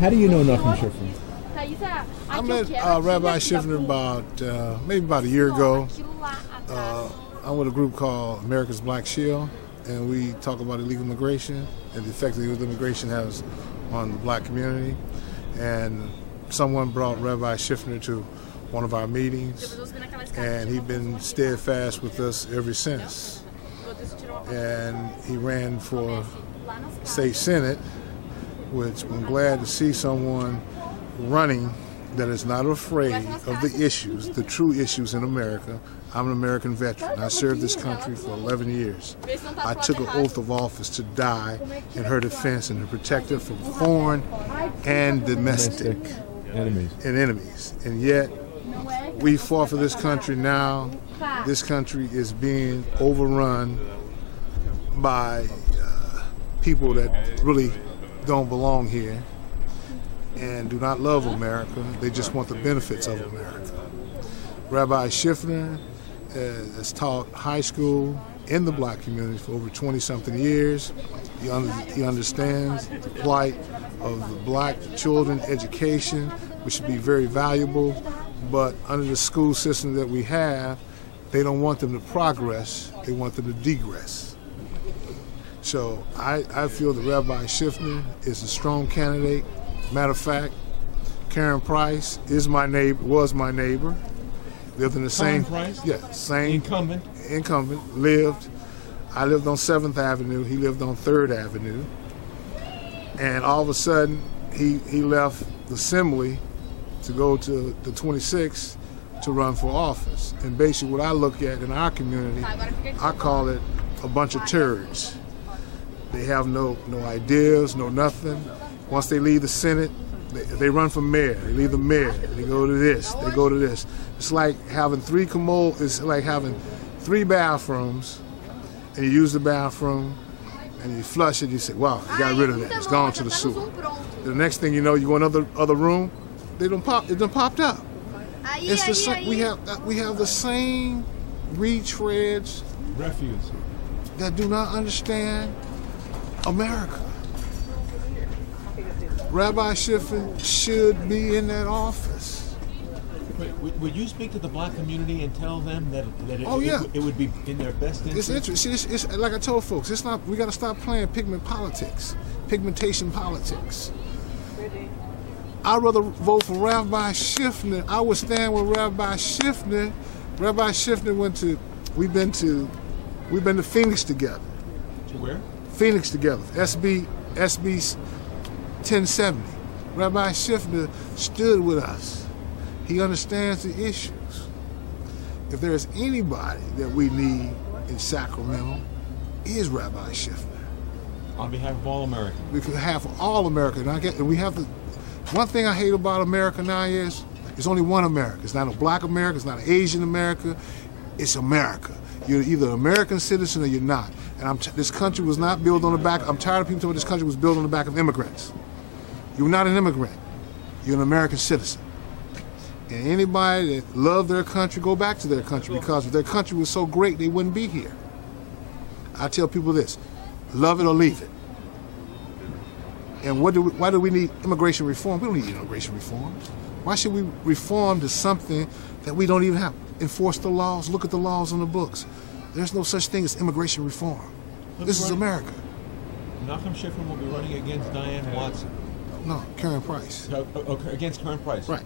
How do you know Nachum Shifrin? I met Rabbi Shifrin about maybe about a year ago. I'm with a group called America's Black Shield, and we talk about illegal immigration and the effect that illegal immigration has on the black community. And someone brought Rabbi Shifrin to one of our meetings, and he's been steadfast with us ever since. And he ran for state senate, which I'm glad to see someone running that is not afraid of the issues, the true issues in America. I'm an American veteran. I served this country for 11 years. I took an oath of office to die in her defense and to protect her from foreign and domestic enemies. And yet, we fought for this country. Now this country is being overrun by people that really don't belong here and do not love America. They just want the benefits of America. Rabbi Shifrin has taught high school in the black community for over 20-something years. He understands the plight of the black children education, which should be very valuable, but under the school system that we have, they don't want them to progress, they want them to degress. So I feel that Rabbi Shifrin is a strong candidate. Matter of fact, Karen Price is my neighbor, was my neighbor. Lived in the same, same incumbent. I lived on 7th Avenue. He lived on 3rd Avenue. And all of a sudden, he left the assembly to go to the 26th to run for office. And basically, what I look at in our community, I call it a bunch of turds. They have no ideas, no nothing. Once they leave the Senate, they run for mayor. They leave the mayor. They go to this. They go to this. It's like having 3 commodes. It's like having 3 bathrooms, and you use the bathroom, and you flush it. You say, "Wow, you got rid of that. It's gone to the sewer." The next thing you know, you go in another room. They don't pop. It done popped up. It's the same. We have the same retreads, refuse, that do not understand America. Rabbi Shifrin should be in that office. Would you speak to the black community and tell them that it would be in their best interest? It's interesting. It's like I told folks. It's not. We got to stop playing pigmentation politics. I'd rather vote for Rabbi Shifrin. I would stand with Rabbi Shifrin. Rabbi Shifrin we've been to Phoenix together. To where? Phoenix together. SB 1070. Rabbi Shifrin stood with us. He understands the issues. If there's anybody that we need in Sacramento, is Rabbi Shifrin. On behalf of all Americans. On behalf of all Americans. And we have to. One thing I hate about America now is there's only one America. It's not a black America. It's not an Asian America. It's America. You're either an American citizen or you're not. And this country was not built on the back. I'm tired of people telling me this country was built on the back of immigrants. You're not an immigrant. You're an American citizen. And anybody that loved their country, go back to their country, because if their country was so great, they wouldn't be here. I tell people this: love it or leave it. And why do we need immigration reform? We don't need immigration reform. Why should we reform to something that we don't even have? Enforce the laws, look at the laws on the books. There's no such thing as immigration reform. This is America. Nachum Shifrin will be running against Diane Watson. No, Karen Price. Against Karen Price. Right.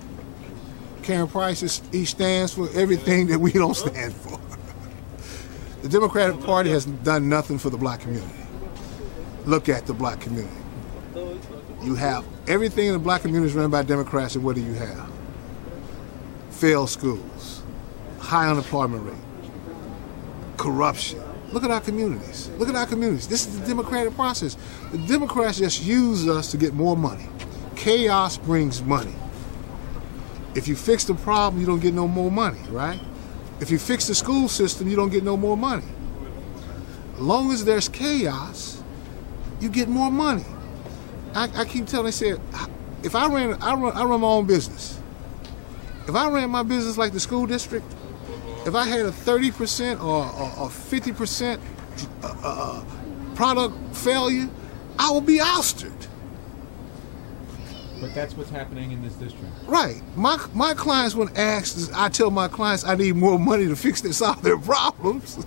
Karen Price, he stands for everything that we don't stand for. The Democratic Party has done nothing for the black community. Look at the black community. You have everything in the black community is run by Democrats, and what do you have? Failed schools, high unemployment rate, corruption. Look at our communities. Look at our communities. This is the democratic process. The Democrats just use us to get more money. Chaos brings money. If you fix the problem, you don't get no more money, right? If you fix the school system, you don't get no more money. As long as there's chaos, you get more money. I keep telling, they said, if I run my own business. If I ran my business like the school district, if I had a 30% or 50% product failure, I would be ousted. But that's what's happening in this district. Right. My clients, when asked, I tell my clients I need more money to fix this, solve their problems.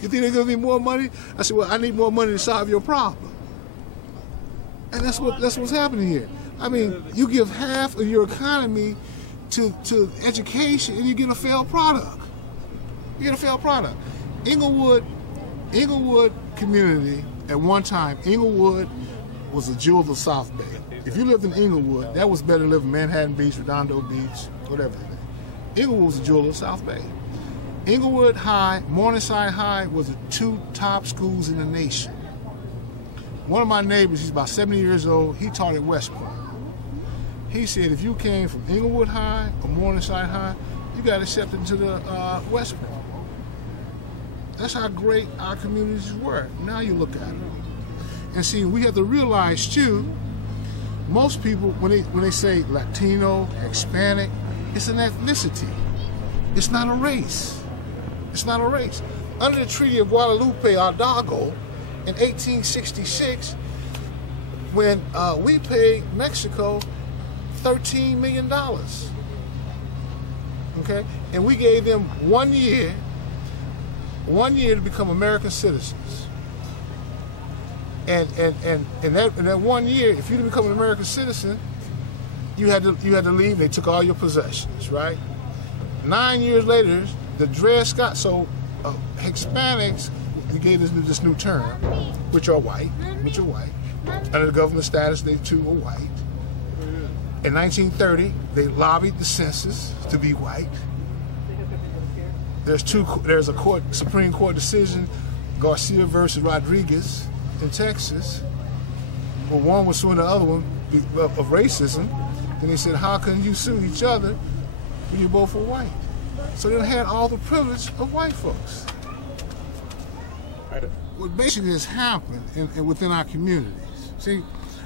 You think they're going to be more money? I said, well, I need more money to solve your problem. And that's what's happening here. I mean, you give half of your economy to education, and you get a failed product. You get a failed product. Inglewood community, at one time, Inglewood was a jewel of the South Bay. If you lived in Inglewood, that was better than living in Manhattan Beach, Redondo Beach, whatever. Inglewood was a jewel of the South Bay. Inglewood High, Morningside High was the two top schools in the nation. One of my neighbors, he's about 70 years old, he taught at West Point. He said if you came from Inglewood High or Morningside High, you got accepted into the West Point. That's how great our communities were. Now you look at it. And see, we have to realize too, most people, when they say Latino, Hispanic, it's an ethnicity. It's not a race. It's not a race. Under the Treaty of Guadalupe Hidalgo in 1866, when we paid Mexico $13 million, okay, and we gave them 1 year to become American citizens. And in that 1 year, if you didn't become an American citizen, you had to leave. They took all your possessions, right? 9 years later, the Dred Scott, so Hispanics, we gave this new term, which are white. Under the government status, they too were white. In 1930, they lobbied the census to be white. There's a Supreme Court decision, Garcia versus Rodriguez in Texas, where one was suing the other one of racism. And they said, how can you sue each other when you both were white? So they had all the privilege of white folks. What basically has happened within our communities. See,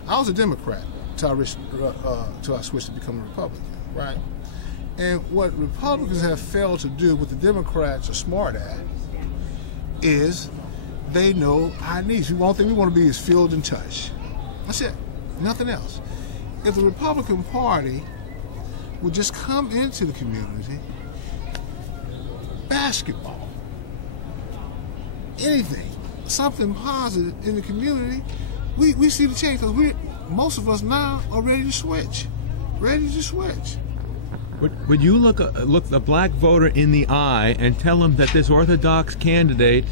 I was a Democrat till I switched to become a Republican, right? And what Republicans have failed to do, what the Democrats are smart at, is they know our needs. One thing we want to be is filled and touched. That's it. Nothing else. If the Republican Party would just come into the community, basketball, anything, something positive in the community, we see the change. Because most of us now are ready to switch. Would you look a black voter in the eye and tell him that this Orthodox candidate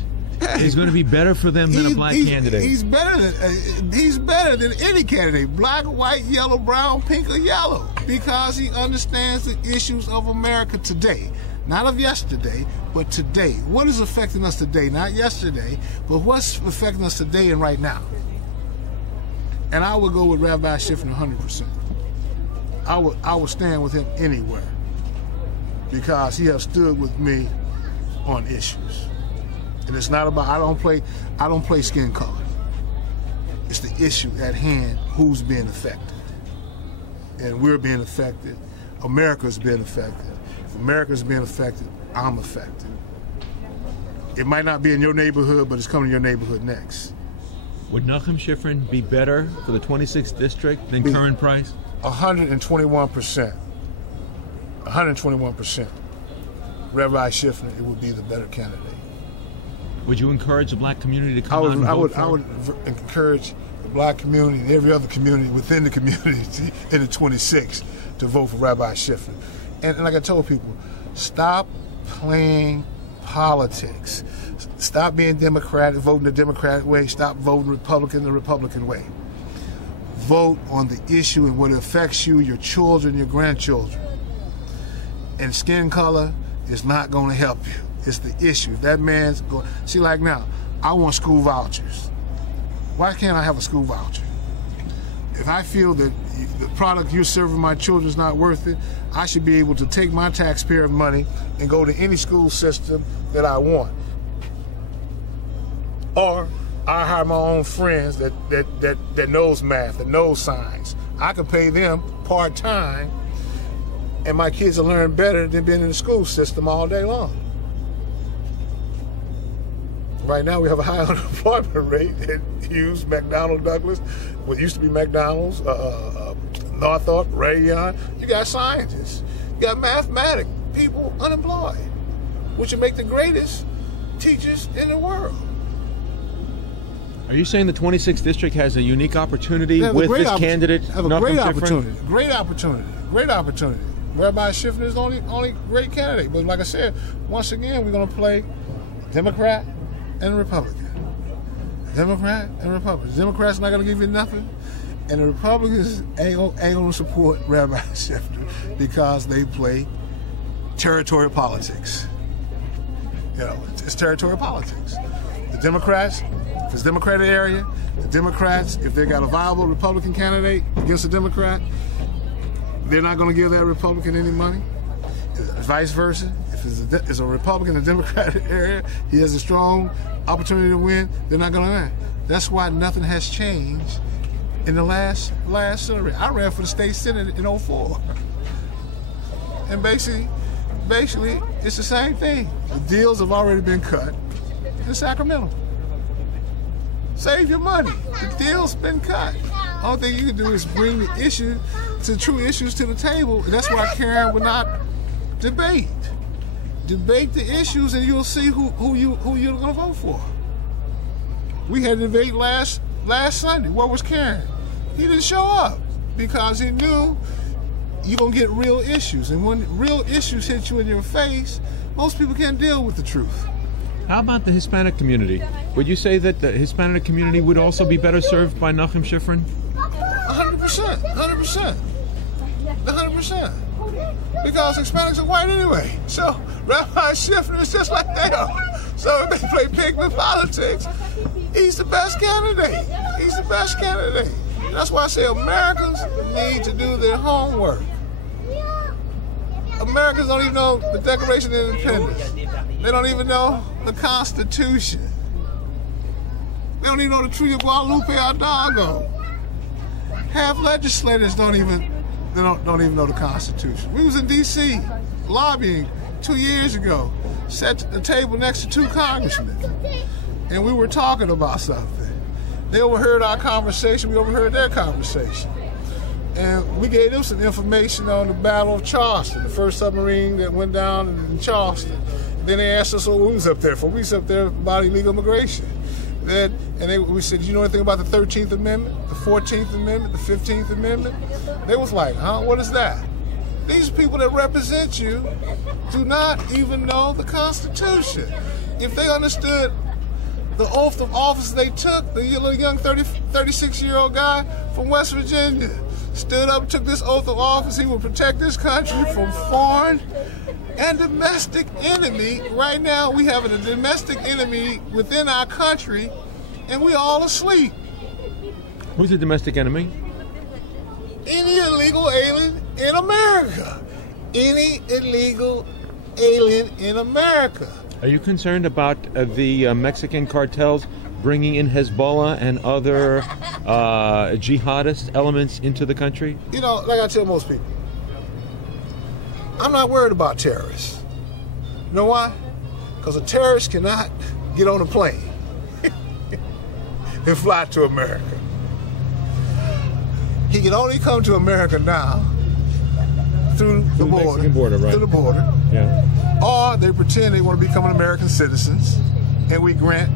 is going to be better for them than a black candidate? He's better than any candidate, black, white, yellow, brown, pink, or yellow, because he understands the issues of America today. Not of yesterday, but today. What is affecting us today? Not yesterday, but what's affecting us today and right now? And I would go with Rabbi Schiffner 100%. I would stand with him anywhere, because he has stood with me on issues. And it's not about, I don't play skin color. It's the issue at hand, who's being affected. And we're being affected. America's being affected. If America's being affected, I'm affected. It might not be in your neighborhood, but it's coming to your neighborhood next. Would Nachum Schifrin be better for the 26th district than Curran Price? 121%. 121%. Rabbi Schiffner, it would be the better candidate. Would you encourage the black community to come out and vote for him? I would encourage the black community and every other community within the community in the 26th to vote for Rabbi Schiffner. And like I told people, stop playing politics. Stop being Democratic, voting the Democratic way. Stop voting Republican the Republican way. Vote on the issue and what affects you, your children, your grandchildren. And skin color is not going to help you. It's the issue. If that man's going... See, like now, I want school vouchers. Why can't I have a school voucher? If I feel that the product you're serving my children is not worth it, I should be able to take my taxpayer money and go to any school system that I want. Or I hire my own friends that knows math, that knows science. I can pay them part-time, and my kids will learn better than being in the school system all day long. Right now we have a high unemployment rate at Hughes, McDonnell Douglas, what used to be McDonald's, Northrop, Rayon. You got scientists, you got mathematics people unemployed, which would make the greatest teachers in the world. Are you saying the 26th district has a unique opportunity with this candidate? Have a great opportunity. Great opportunity. Great opportunity. Rabbi Schiffner is the only great candidate. But like I said, once again, we're going to play Democrat and Republican. Democrat and Republican. The Democrats not going to give you nothing, and the Republicans ain't going to support Rabbi Schiffner because they play territorial politics. You know, it's territorial politics. The Democrats, if it's a Democratic area, the Democrats, if they got a viable Republican candidate against a Democrat, they're not going to give that Republican any money. Vice versa, if it's a Republican in the Democratic area, he has a strong opportunity to win, they're not going to win. That's why nothing has changed in the last survey. I ran for the state senate in 2004. And basically, it's the same thing. The deals have already been cut in Sacramento. Save your money. The deal's been cut. All thing you can do is bring the true issues to the table, and that's why Karen would not debate. Debate the issues, and you'll see who you're going to vote for. We had a debate last Sunday. Where was Karen? He didn't show up because he knew you're going to get real issues. And when real issues hit you in your face, most people can't deal with the truth. How about the Hispanic community? Would you say that the Hispanic community would also be better served by Nachum Shifrin? 100%. 100%. 100%. Because Hispanics are white anyway. So Rabbi Schiffner is just like they are. So if they play pigment politics, he's the best candidate. He's the best candidate. That's why I say Americans need to do their homework. Americans don't even know the Declaration of Independence. They don't even know the Constitution. They don't even know the Treaty of Guadalupe Hidalgo. Half legislators don't even know the Constitution. We was in D.C. lobbying 2 years ago, sat at the table next to 2 congressmen, and we were talking about something. They overheard our conversation, we overheard their conversation. And we gave them some information on the Battle of Charleston, the first submarine that went down in Charleston. Then they asked us what we was up there for. We was up there about illegal immigration. We said, you know anything about the 13th Amendment, the 14th Amendment, the 15th Amendment? They was like, huh, what is that? These people that represent you do not even know the Constitution. If they understood the oath of office they took, the little young 36-year-old guy from West Virginia stood up, took this oath of office, he would protect this country from foreign and domestic enemy. Right now, we have a domestic enemy within our country, and we all asleep. Who's the domestic enemy? Any illegal alien in America. Any illegal alien in America. Are you concerned about the Mexican cartels bringing in Hezbollah and other jihadist elements into the country? You know, like I tell most people, I'm not worried about terrorists. You know why? Because a terrorist cannot get on a plane and fly to America. He can only come to America now through the border. Mexican border, right? Through the border. Yeah. Or they pretend they want to become American citizens, and we grant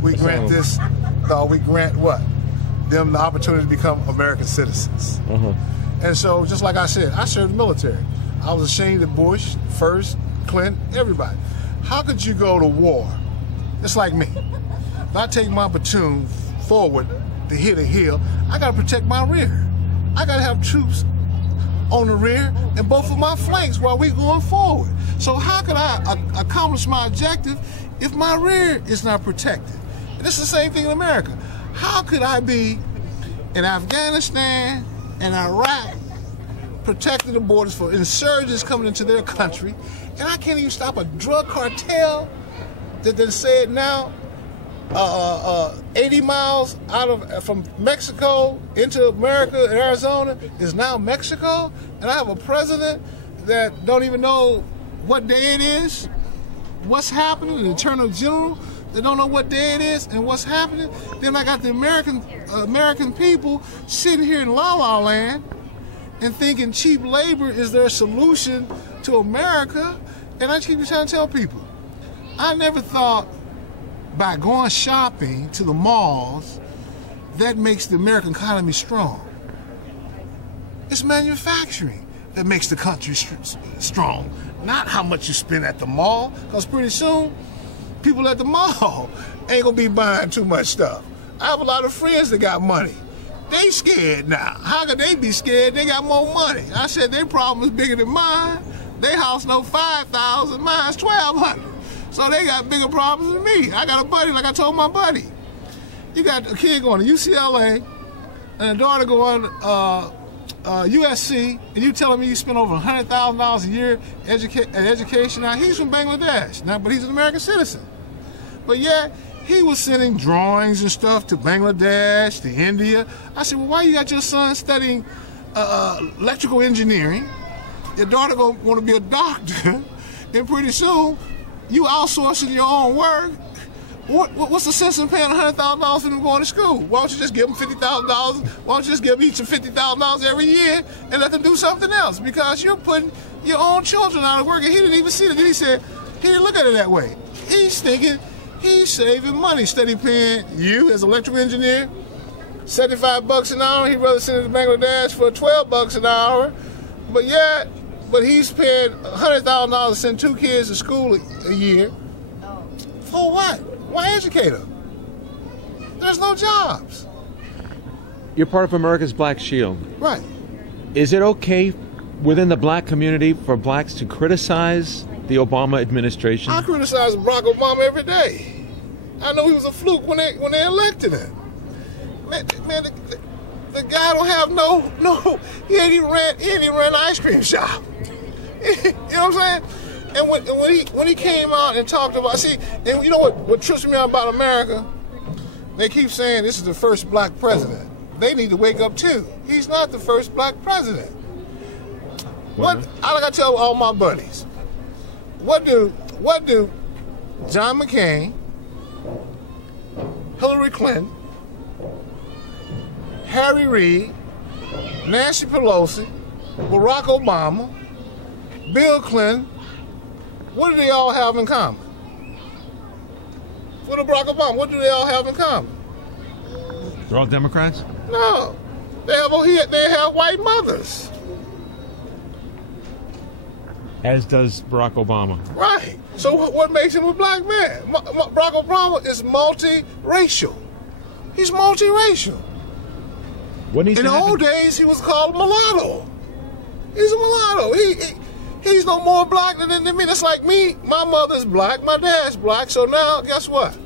what? Them the opportunity to become American citizens. And so, just like I said, I served the military. I was ashamed of Bush, first, Clinton, everybody. How could you go to war? It's like me. If I take my platoon forward to hit a hill, I got to protect my rear. I got to have troops on the rear and both of my flanks while we're going forward. So how could I accomplish my objective if my rear is not protected? And it's the same thing in America. How could I be in Afghanistan and Iraq protecting the borders for insurgents coming into their country, and I can't even stop a drug cartel that said now 80 miles from Mexico into America and Arizona is now Mexico, and I have a president that don't even know what day it is, what's happening, the Attorney General They don't know what day it is and what's happening. Then I got the American people sitting here in La La Land and thinking cheap labor is their solution to America. And I keep trying to tell people, I never thought by going shopping to the malls, that makes the American economy strong. It's manufacturing that makes the country strong, not how much you spend at the mall, because pretty soon, people at the mall ain't gonna be buying too much stuff. I have a lot of friends that got money. They scared now. How could they be scared? They got more money. I said their problem is bigger than mine. Their house no 5,000, mine's 1,200. So they got bigger problems than me. I got a buddy, like I told my buddy. You got a kid going to UCLA and a daughter going USC, and you telling me you spend over $100,000 a year at education. Now, he's from Bangladesh, now, but he's an American citizen. But yeah, he was sending drawings and stuff to Bangladesh, to India. I said, well, why you got your son studying electrical engineering? Your daughter gonna want to be a doctor, and pretty soon, you outsourcing your own work. What's the sense in paying $100,000 for them going to school? Why don't you just give them $50,000? Why don't you just give each of $50,000 every year and let them do something else? Because you're putting your own children out of work, and he didn't even see it. He said, he didn't look at it that way. He's thinking he's saving money. Instead of paying you as an electrical engineer $75 an hour, he'd rather send it to Bangladesh for $12 an hour. But yeah, but he's paying $100,000 to send 2 kids to school a year. For what? Why educate them? There's no jobs. You're part of America's Black Shield. Right. Is it okay within the black community for blacks to criticize the Obama administration? I criticize Barack Obama every day. I know he was a fluke when they elected him. Man, the guy don't have no. He ain't even ran an ice cream shop. You know what I'm saying? And when he came out and talked about, and you know what trips me out about America? They keep saying this is the first black president. They need to wake up too. He's not the first black president. What? I gotta tell all my buddies. What do John McCain, Hillary Clinton, Harry Reid, Nancy Pelosi, Barack Obama, Bill Clinton, what do they all have in common? What do Barack Obama, what do they all have in common? They're all Democrats? No. They have white mothers. As does Barack Obama. Right. So what makes him a black man? Barack Obama is multiracial. He's multiracial. In the old days, he was called mulatto. He's a mulatto. He's no more black than me. That's like me. My mother's black. My dad's black. So now, guess what?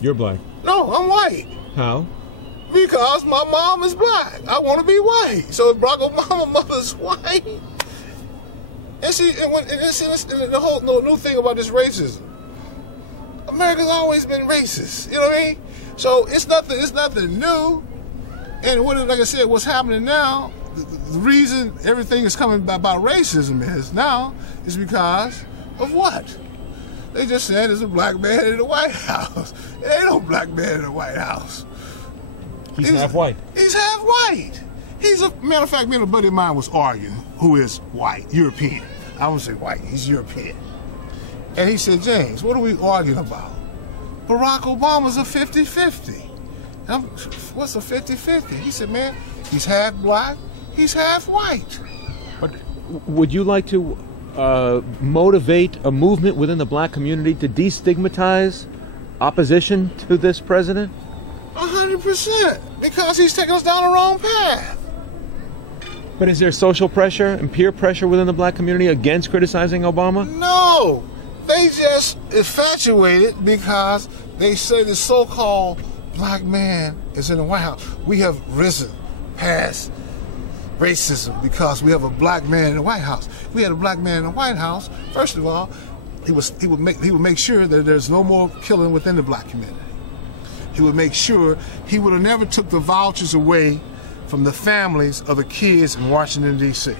You're black. No, I'm white. How? Because my mom is black. I want to be white. So if Barack Obama's mother's white, and the whole new thing about this racism. America's always been racist. You know what I mean? So it's nothing new. And like I said, what's happening now? The reason everything is coming about racism is because of what? They just said there's a black man in the White House. There ain't no black man in the White House. He's half white. He's half white. Matter of fact, me and a buddy of mine was arguing who is white, European. I won't say white, he's European. And he said, James, what are we arguing about? Barack Obama's a 50-50. What's a 50-50? He said, man, he's half black, he's half white. But would you like to motivate a movement within the black community to destigmatize opposition to this president? 100%, because he's taking us down the wrong path. But is there social pressure and peer pressure within the black community against criticizing Obama? No, they just infatuated because they say the so-called black man is in the White House. We have risen past racism because we have a black man in the White House. If we had a black man in the White House, first of all, he would make sure that there's no more killing within the black community. He would make sure he would have never took the vouchers away from the families of the kids in Washington, D.C.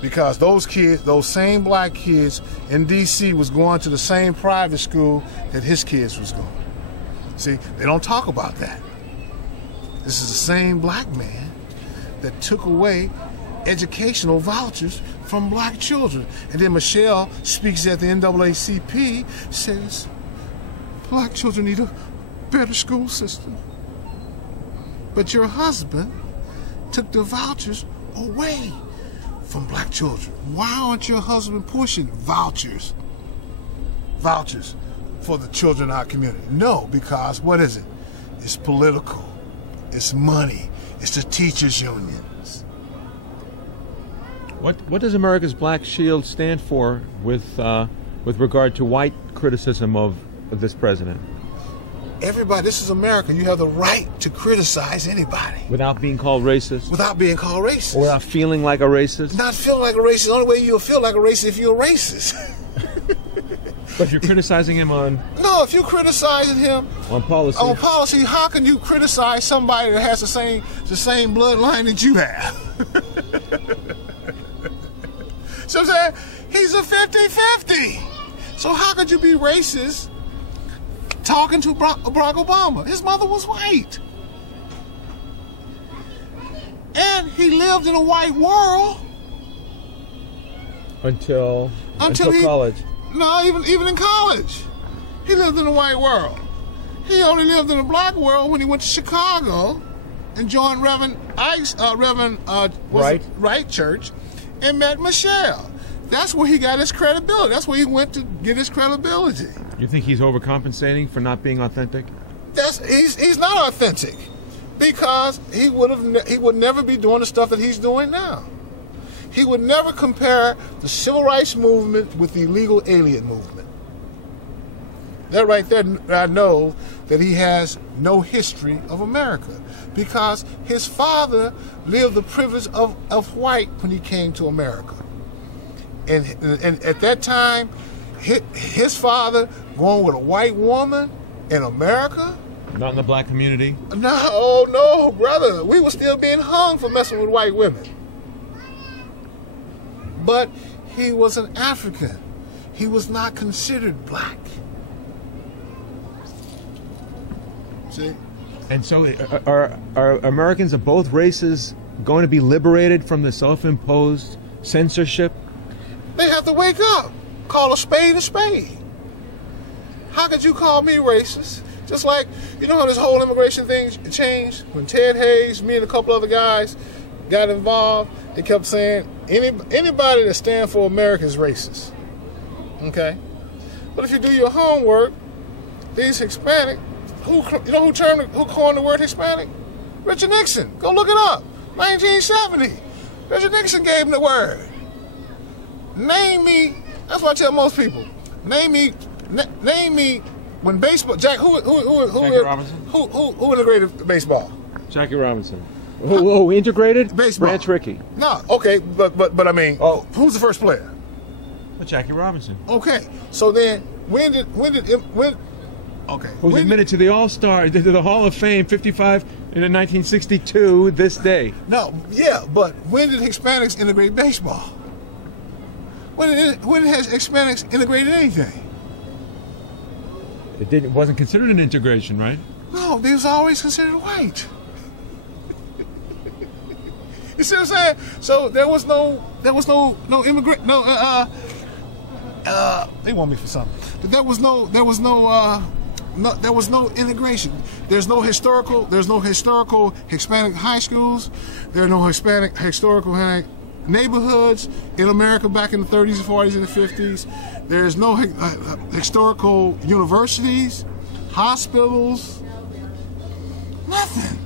because those kids, those same black kids in D.C. was going to the same private school that his kids was going. See, they don't talk about that. This is the same black man that took away educational vouchers from black children. And then Michelle speaks at the NAACP, says black children need a better school system. But your husband took the vouchers away from black children. Why aren't your husband pushing vouchers for the children in our community? No, because what is it? It's political. It's money. It's the teachers' unions. What does America's Black Shield stand for with regard to white criticism of this president? Everybody, this is America. You have the right to criticize anybody. Without being called racist? Without being called racist. Or without feeling like a racist? Not feeling like a racist. The only way you'll feel like a racist if you're a racist. But if you're criticizing him on... No, if you're criticizing him... On policy. On policy, how can you criticize somebody that has the same bloodline that you have? So I'm saying, he's a 50-50. So how could you be racist talking to Barack Obama? His mother was white. And he lived in a white world. Until college. No, even in college. He lived in a white world. He only lived in a black world when he went to Chicago and joined Wright Church and met Michelle. That's where he got his credibility. That's where he went to get his credibility. You think he's overcompensating for not being authentic? He's not authentic, because he would never be doing the stuff that he's doing now. He would never compare the civil rights movement with the illegal alien movement. That right there, I know that he has no history of America, because his father lived the privilege of white when he came to America. And at that time, his father going with a white woman in America? Not in the black community? No, brother. We were still being hung for messing with white women. But he was an African. He was not considered black. See? And so are Americans of both races going to be liberated from the self-imposed censorship? They have to wake up. Call a spade a spade. How could you call me racist? Just like, you know how this whole immigration thing changed? When Ted Hayes, me and a couple other guys got involved, they kept saying, anybody that stands for America is racist. Okay? But if you do your homework, these Hispanic, who coined the word Hispanic? Richard Nixon. Go look it up. 1970. Richard Nixon gave him the word. Name me, that's what I tell most people. Name me when baseball, Jackie Robinson. Who integrated baseball? Jackie Robinson. Who integrated? Baseball. Branch Rickey. No, okay, but I mean, who's the first player? Jackie Robinson. Okay, so then when okay. Who's admitted to the All-Star, to the Hall of Fame, 55 in 1962, this day. No, yeah, but when did Hispanics integrate baseball? When has Hispanics integrated anything? It wasn't considered an integration, right? No, they was always considered white. You see what I'm saying? So there was no immigrant, they want me for something. But there was no integration. There's no historical Hispanic high schools. There are no historical neighborhoods in America back in the 30s and 40s and the 50s. There's no historical universities, hospitals, nothing.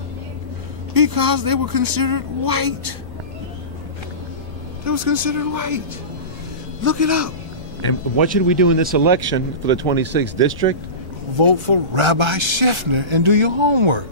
Because they were considered white. They was considered white. Look it up. And what should we do in this election for the 26th district? Vote for Rabbi Schiffner and do your homework.